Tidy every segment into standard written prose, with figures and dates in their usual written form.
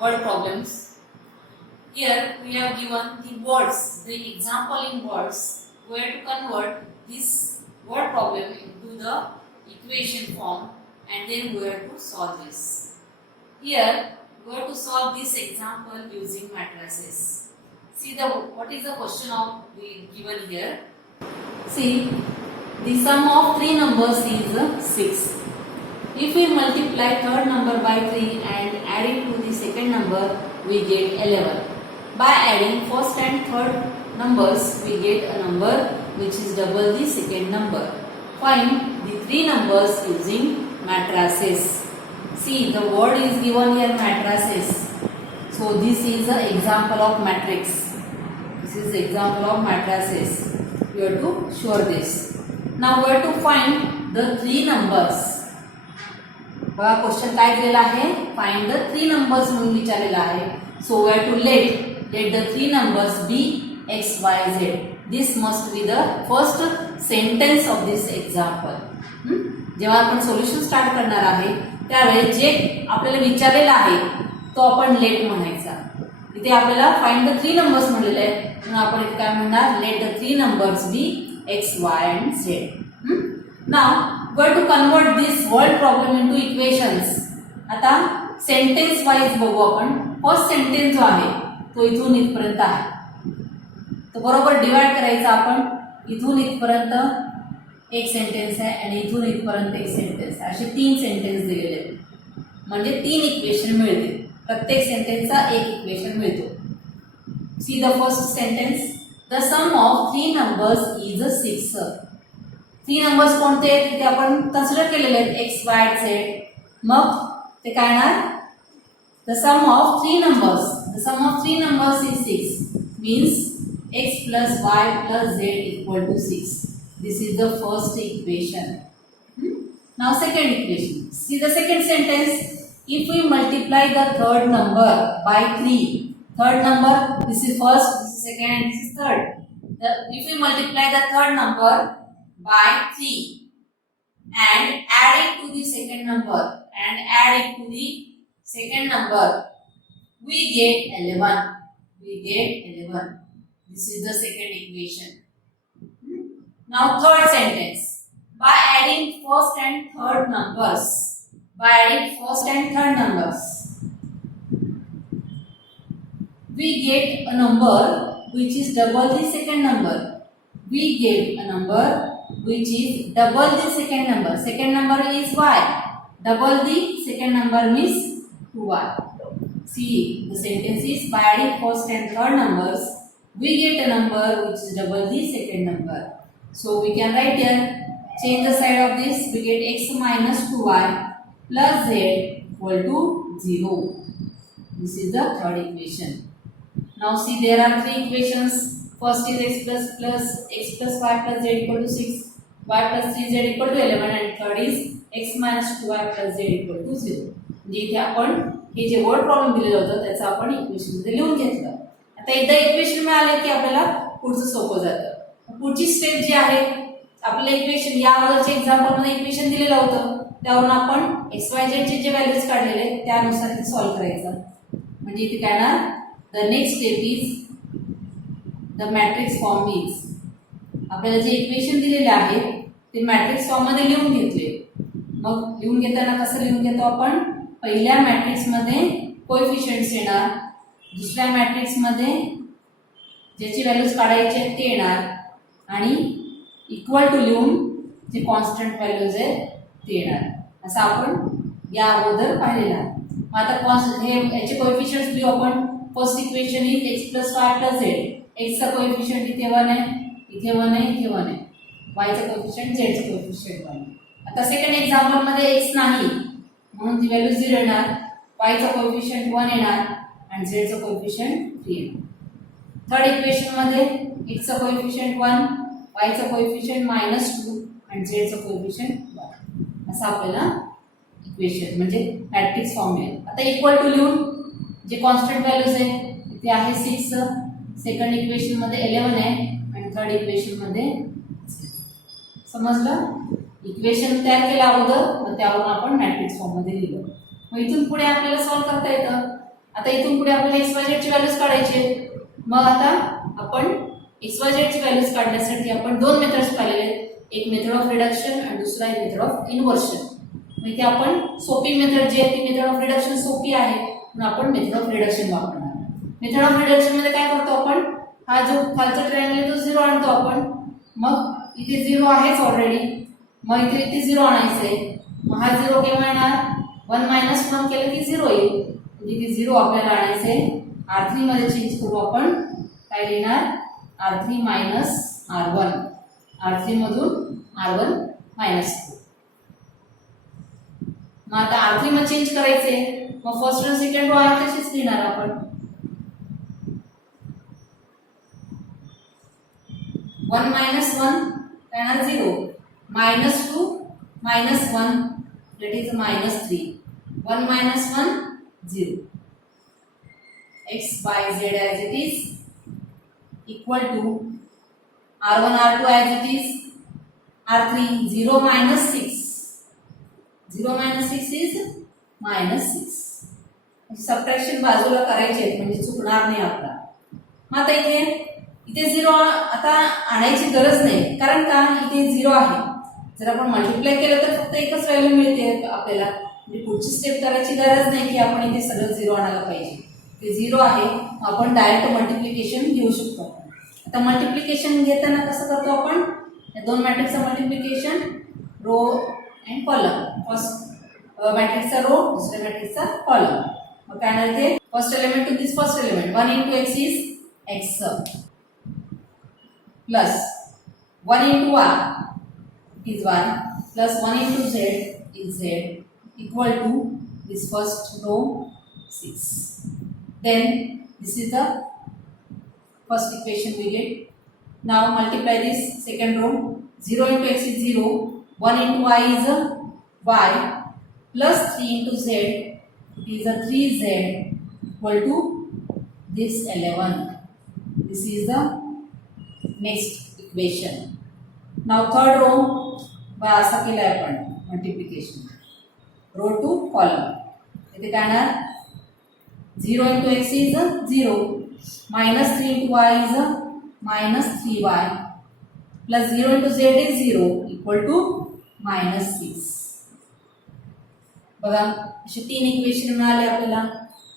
word problems. Here we have given the words, the example in words, where to convert this word problem into the equation form and then where to solve this. Here we have to solve this example using matrices. See what is the question of the given here. See, the sum of three numbers is 6. If we multiply third number by 3 and add it to the second number, we get 11. By adding first and third numbers, we get a number which is double the second number. Find the three numbers using matrices. See, the word is given here matrices. So this is an example of matrix. This is example of matrices. You have to show this. Now we have to find the three numbers. बघा question काय दिलेला आहे, find the three numbers म्हणून विचारलेला आहे. So we have to let the three numbers be x y z. This must be the first sentence of this example. जेव्हा आपण solution start करणार आहे त्यावेळेस जे आपल्याला विचारलेलं आहे तो आपण लेट म्हणायचा. इथे आपल्याला फाइंड द थ्री नंबर्स म्हणलेले आहे म्हणून आपण इथे काय म्हणणार, let the three numbers be x y and z. Now we have to convert this word problem into equations. आता सेंटेन्स वाइज बघू आपण. फर्स्ट सेंटेन्स जो आहे तो इथून इथपर्यंत आहे, तो बरोबर डिवाइड करायचा आपण. इथून इथपर्यंत एक सेंटेन्स आहे आणि इथून इथपर्यंत एक सेंटेन्स आहे. असे तीन सेंटेन्स दिलेले आहेत म्हणजे तीन इक्वेशन मिळतील. प्रत्येक सेंटेन्सचा एक इक्वेशन मिळतो. See the first sentence, the sum of three numbers is 6. Three numbers कोणते आहेत ते आपण कन्सिडर केलेले आहेत, एक्स वाय झेड. मग ते काय येणार, the sum of three numbers is 6 means x plus y plus z equal to 6. This is the first equation. Now second equation, see the second sentence, if we multiply the third number by 3. Third number, this is first, this is second and this is third. If we multiply the third number by 3 and add it to the second number we get 11. This is the second equation. Now third sentence, by adding first and third numbers we get a number which is double the second number. Second number is y. Double the second number means 2y. See, the sentence is by adding first and third numbers, we get a number which is double the second number. So we can write here, change the side of this, we get x minus 2y plus z equal to 0. This is the third equation. Now see, there are three equations. First is x plus y plus z equal to 6, y plus 3z equal to 11 and third is x minus 2y plus z equal to 0. म्हणजे इथे आपण हे जे word problem दिलेलं होतं त्याचं आपण equation मध्ये लिहून घेतलं. आता एकदा इक्वेशन मिळाले की आपल्याला पुढचं सोपं जातं. पुढची स्टेप जी आहे, आपल्याला इक्वेशन या अगोदरच्या एक्झाम्पल मध्ये इक्वेशन दिलेलं होतं त्यावरून आपण x y z चे जे व्हॅल्यूज काढलेले आहेत त्यानुसार ते सॉल्व्ह करायचं. म्हणजे इथे काय ना, the next step is the matrix form is, आपल्याला जे इक्वेशन दिलेले आहे ते मॅट्रिक्स फॉर्म मध्ये लिहून घेतले. मग लिहून घेताना कसं लिहून घेतो आपण, पहिल्या मॅट्रिक्स मध्ये कोएफिशियंट्स येणार, दुसऱ्या मॅट्रिक्स मध्ये ज्याची व्हॅल्यूज काढायचे ते येणार आणि इक्वल टू लिहून जे कॉन्स्टंट व्हॅल्यूज आहेत ते येणार. असं आपण या अगोदर पाहिलेलं आहे. मग आता हे याचे कोएफिशियंट्स लिहू आपण. First equation is x plus y plus Z. X चा कोएफिशियंट इथे 1 आहे, इथे 1 आहे, इथे 1 आहे. वाय चा कोएफिशियंट, झेड चा कोएफिशियंट 1. आता सेकंड एक्झाम्पल मध्ये एक्स नाही म्हणून ती व्हॅल्यू 0 येणार, वाय चा कोएफिशियंट 1 येणार आणि झेड चा कोएफिशियंट 3 येणार. थर्ड इक्वेशन मध्ये एक्स चा कोएफिशियंट 1, वाय चा कोएफिशियंट -2 आणि झेड चा कोएफिशियंट 1. असं आपल्याला इक्वेशन म्हणजे मॅट्रिक्स फॉर्म मिळेल. आता इक्वल टू लिहून जे कॉन्स्टंट व्हॅल्यूज आहेत इथे आहे 6, सेकंड इक्वेशन मध्ये 11 आहे आणि थर्ड इक्वेशन मध्ये 0. समजलं? इक्वेशन तयार केलं अगोदर, मग त्यावरून आपण मॅट्रिक्स फॉर्म मध्ये लिहिलं. मग इथून पुढे आपल्याला सॉल्व्ह करता येतं. आता इथून पुढे आपल्याला XYZ ची व्हॅल्यूज काढायचे. मग आता आपण XYZ ची व्हॅल्यूज काढण्यासाठी आपण दोन मेथड्स पाहिलेले आहेत. एक मेथड ऑफ रिडक्शन आणि दुसरा एक मेथड ऑफ इन्व्हर्शन. इथे आपण सोपी मेथड जी आहे ती मेथड ऑफ रिडक्शन सोपी आहे म्हणून आपण मेथड ऑफ रिडक्शन वापरणार. मेथड ऑफ रिडक्शन मध्ये काय करतो आपण, हा जो खालचा ट्रायंगल तो 0 आणतो आपण. मग इथे 0 आहेच ऑलरेडी, मग इथे 0 आणायचे. मग हा 0 केव्हा येणार, 1 - 1 केलं की 0 येईल. इथे 0 आपल्याला आणायचे. R3 मध्ये चेंज करू आपण, काय लिहिणार, R3 - R1. R3 मधून R1 -2. मग आता R3 मध्ये चेंज करायचे. मग फर्स्ट आणि सेकंड रो आहे तशीच लिहिणार आपण. 1 - 1 येणार 0, -2 - 1 that is -3. 1 - 1 0. X by Z as it is equal to R1 R2 as it is R3. 0 - 6. 0 - 6 is -6. Subtraction बाजूला करायचे म्हणजे चुकणार नाही आपला. मग आता इथे 0 आता आणायची गरज नाही, कारण का इथे 0 आहे. जर आपण मल्टिप्लाय केलं तर फक्त एकच व्हॅल्यू मिळते आपल्याला. म्हणजे पुढची स्टेप करायची गरज नाही की आपण इथे सगळं 0 आणायला पाहिजे. ते 0 आहे, आपण डायरेक्ट मल्टिप्लिकेशन घेऊ शकतो. आता मल्टिप्लिकेशन घेताना कसं करतो आपण, या दोन मॅट्रिक्सचं multiplication row and column. First मॅट्रिक्सचा रो, दुसऱ्या मॅट्रिक्सचा कॉलम. मग काय येणार ते, first element to this first element 1 × x is x plus 1 × y is 1 plus 1 × z is z equal to this first row 6. Then this is the first equation we get. Now multiply this second row. 0 × x is 0, 1 × y is y plus 3 × z, it is a 3z equal to this 11. This is the next equation. Now third row by असा केला आपण multiplication row two column. इथे काय येणार, 0 × x is 0, -3 × y is -3y plus 0 × z is 0 equal to -6. बघा असे तीन equation मिळाले आपल्याला.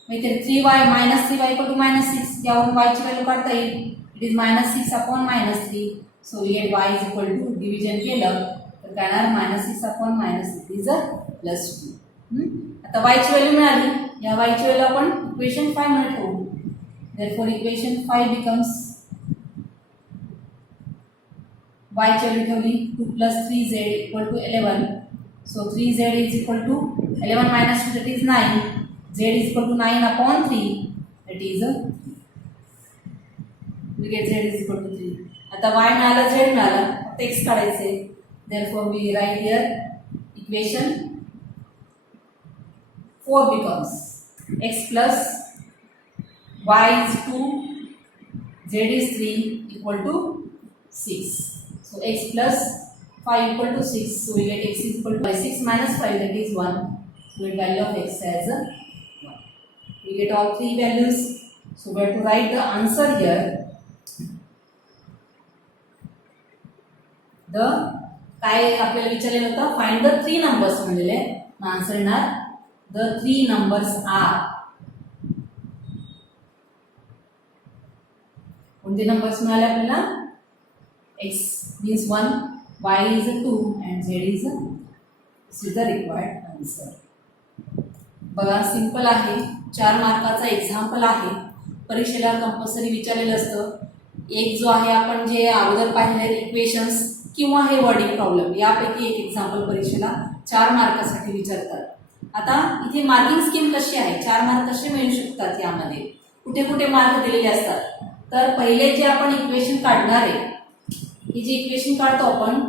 मग इथे 3y -3y equal to -6. यावरून y ची व्हॅल्यू काढता येईल. It is -6 upon -3. So we get y is equal to division केलं तर काय येणार, -6 upon -6 इज +2. आता y ची व्हॅल्यू मिळाली. या y ची व्हॅल्यू आपण इक्वेशन 5 मध्ये ठेवू. देयरफॉर इक्वेशन 5 बिकम्स, y ची व्हॅल्यू ठेवली 2 + 3z equal to 11. So 3z is equal to 11 - 2 that is 9. Z is equal to 9 upon 3 that is we get z is equal to 3. आता y मिळाला, z मिळाला, फक्त x काढायचे. Therefore we write here equation 4 becomes x plus y is 2, z is 3 equal to 6. So x plus 5 equal to 6. So we get x is equal to 6 - 5 that is 1. So we get value of x as 1. We get all three values. So we have to write the answer here. The काय आपल्याला विचारलेलं होतं, find the 3 numbers म्हणलेले. Answer येणार the 3 numbers R. कोणते numbers मिळाले आपल्याला, x means 1, y is 2 and z is this is the required answer. बघा simple आहे, 4 मार्काचा एक्झाम्पल आहे. परीक्षेला कंपल्सरी विचारलेलं असतं. एक जो आहे आपण जे अगोदर पाहिले इक्वेशन्स किंवा हे वर्डिंग प्रॉब्लेम यापैकी एक एक्झाम्पल परीक्षेला 4 मार्कासाठी विचारतात. आता इथे मार्किंग स्कीम कशी आहे, 4 मार्क कसे मिळू शकतात, यामध्ये कुठे कुठे मार्क दिलेले असतात. तर पहिले जे आपण इक्वेशन काढणार आहे, ही जी इक्वेशन काढतो आपण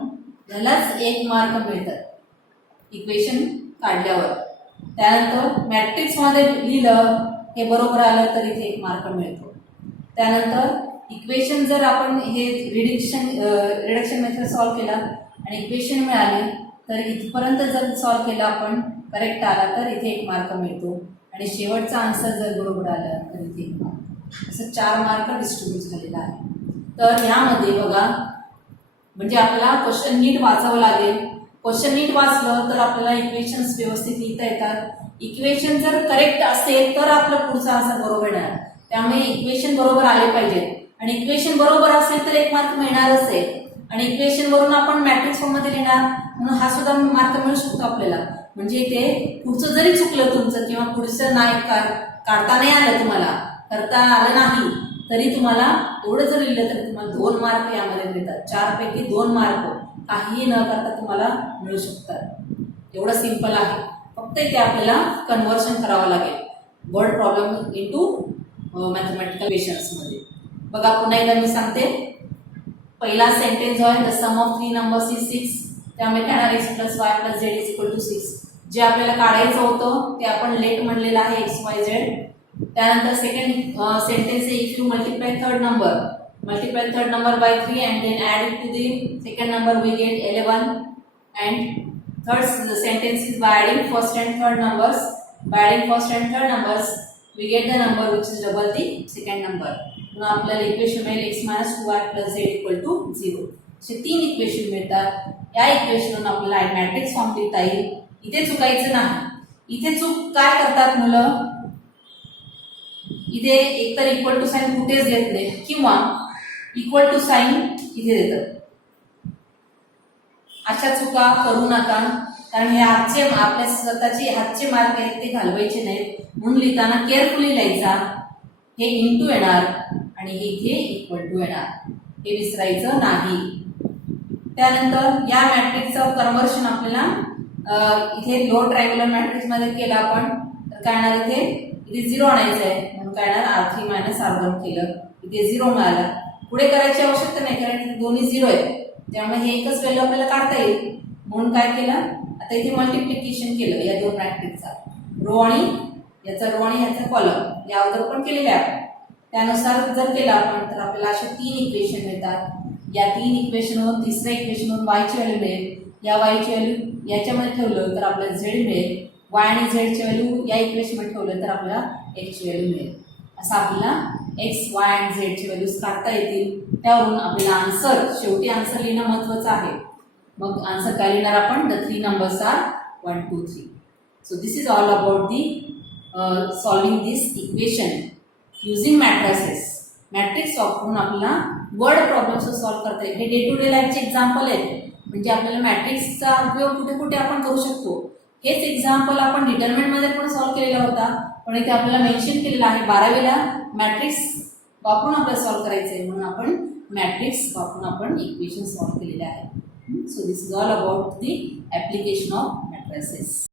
त्यालाच 1 मार्क मिळतात इक्वेशन काढल्यावर. त्यानंतर मॅट्रिक्समध्ये लिहिलं हे बरोबर आलं तर इथे 1 मार्क मिळतो. त्यानंतर इक्वेशन जर आपण हे रिडक्शन मेथड सॉल्व केला आणि इक्वेशन मिळाली तर इथपर्यंत जर सॉल्व केला आपण करेक्ट आला तर इथे 1 मार्क मिळतो. आणि शेवटचा आन्सर जर बरोबर आला तर इथे असं 4 मार्क डिस्ट्रीब्यूट झालेला आहे. तर यामध्ये बघा, म्हणजे आपल्याला क्वेश्चन नीट वाचावं लागेल. क्वेश्चन नीट वाचलं तर आपल्याला इक्वेशन्स व्यवस्थित लिहिता येतात. इक्वेशन जर करेक्ट असेल तर आपलं पुढचा आन्सर बरोबर येणार. त्यामुळे इक्वेशन बरोबर आले पाहिजे आणि इक्वेशन बरोबर असेल तर 1 मार्क मिळणारच आहे. आणि इक्वेशन वरून आपण मॅट्रिक्स फॉर्म मध्ये लिहिणार म्हणून हा सुद्धा मार्क मिळू शकतो आपल्याला. म्हणजे ते पुढचं जरी चुकलं तुमचं किंवा पुढचं नाही काढता नाही आलं, तुम्हाला करता आलं नाही तरी तुम्हाला एवढं जर लिहिलं तर तुम्हाला 2 मार्क यामध्ये मिळतात. 4 पैकी 2 मार्क काही न करता तुम्हाला मिळू शकतात. एवढं सिंपल आहे. फक्त इथे आपल्याला कन्व्हर्शन करावं लागेल word problem into mathematical equations मध्ये. बघा पुन्हा एकदा मी सांगते. पहिला सेंटेन्स जो आहे the sum of 3 numbers is 6. त्यामुळे काय येणार x + y + z = 6. जे आपल्याला काढायचं होतं ते आपण लेट म्हणलेलं आहे xyz. त्यानंतर सेकंड सेंटेन्स आहे if you multiply third number by 3 and then add it to the second number we get 11. And third sentence is by adding first and third numbers. By adding first and third numbers we get the number which is double the second number. म्हणून आपल्याला equation मिळेल x - 2y + z = 0. असे 3 equation मिळतात. या इक्वेशनवरून आपल्याला matrix form लिहिता येईल. इथे चुकायचं नाही. इथे चूक काय करतात मुलं, इथे एकतर इक्वल टू साइन कुठेच देत नाही किंवा इक्वल टू साइन इथे देतात. अशा चुका करू नका, कारण हे हातचे आपल्या स्वतःचे हातचे मार्क आहेत ते घालवायचे नाहीत. म्हणून लिहिताना केअरफुली लिहायचा. हे इंटू येणार आणि हे इथे इक्वल टू येणार, हे विसरायचं नाही. त्यानंतर या मॅट्रिक्सचं कन्व्हर्शन आपल्याला इथे लो ट्रायंग्युलर मॅट्रिक्स मध्ये केलं आपण तर काय येणार, इथे 0 आणायचं आहे म्हणून काय येणार r3 - r1 केलं, इथे 0 मिळाला. पुढे करायची आवश्यकता नाही कारण इथे दोन्ही 0 आहेत. त्यामुळे हे एकच व्हॅल्यू आपल्याला काढता येईल. म्हणून काय केलं, आता इथे मल्टिप्लिकेशन केलं या 2 मॅट्रिक्सचा, रो आणि याचा कॉलम या अगोदर पण केलेले आहे. त्यानुसार जर केलं आपण तर आपल्याला असे 3 इक्वेशन मिळतात. या 3 इक्वेशनवरून तिसऱ्या इक्वेशनवरून y ची व्हॅल्यू मिळेल. या y ची व्हॅल्यू याच्यामध्ये ठेवलं तर आपल्याला z मिळेल. y आणि z ची व्हॅल्यू या इक्वेशनमध्ये ठेवलं तर आपल्याला x ची व्हॅल्यू मिळेल. असं आपल्याला x, y आणि z ची व्हॅल्यूज काढता येतील. त्यावरून आपल्याला आन्सर, शेवटी आन्सर लिहिणं महत्त्वाचं आहे. मग आन्सर काय लिहिणार आपण, the 3 numbers are 1, 2, 3. So this is all about the solving this equation using matrices. Matrix वापरून आपल्याला वर्ड प्रॉब्लेम्स सॉल्व्ह करता येईल. हे डे टू डे लाईफचे एक्झाम्पल आहेत. म्हणजे आपल्याला मॅट्रिक्सचा उपयोग कुठे कुठे आपण करू शकतो. हेच एक्झाम्पल आपण डिटर्मिनंटमध्ये पण सॉल्व्ह केलेला होता, पण इथे आपल्याला मेन्शन केलेलं आहे 12वीला मॅट्रिक्स वापरून आपल्याला सॉल्व्ह करायचं आहे. म्हणून आपण मॅट्रिक्स वापरून आपण इक्वेशन सॉल्व्ह केलेले आहे. So this is all about the application of matrices.